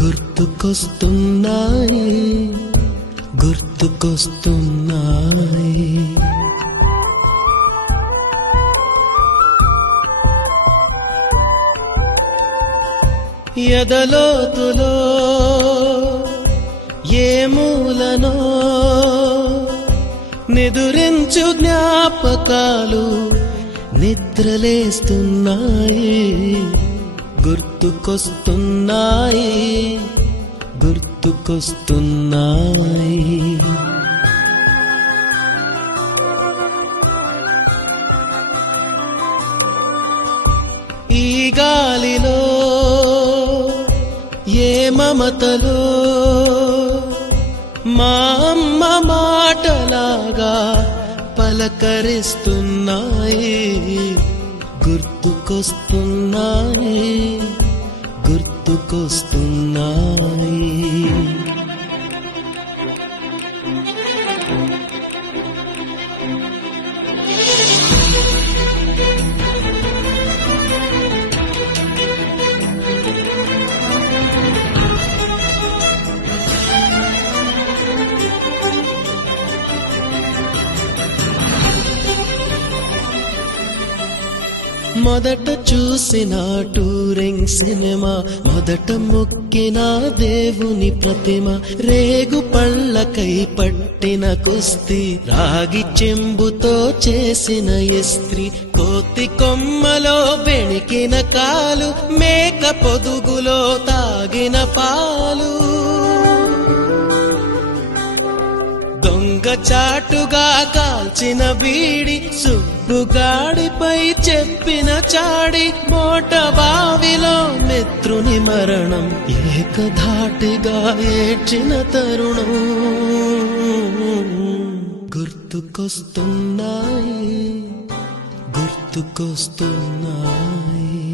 గుర్తుకొస్తున్నాయి గుర్తుకొస్తున్నాయి ఎదలోతులో ఏ మూలనో నిదురించు జ్ఞాపకాలు నిద్రలేస్తున్నాయి గుర్తుకొస్తున్నాయి గుర్తుకొస్తున్నాయి ఈ గాలిలో ఏ మమతలో మా అమ్మ మాటలాగా పలకరిస్తున్నాయి గుర్తుకొస్తున్నాయి గుర్తుకొస్తున్నాయి మొదట చూసిన టూరింగ్ సినిమా మొదట మొక్కిన దేవుని ప్రతిమ రేగు పళ్ళకై పట్టిన కుస్తీ రాగి చెంబుతో చేసిన ఇస్త్రీ కోతి కొమ్మలో బెణికిన కాలు మేక పొదుగులో తాగిన పాలు దొంగ చాటుగా కాల్చిన బీడి సుబ్బుగాడిపై చెప్పిన చాడి మోట బావిలో మిత్రుని మరణం ఏకధాటిగా ఏడ్చిన తరుణం గుర్తుకొస్తున్నాయి గుర్తుకొస్తున్నాయి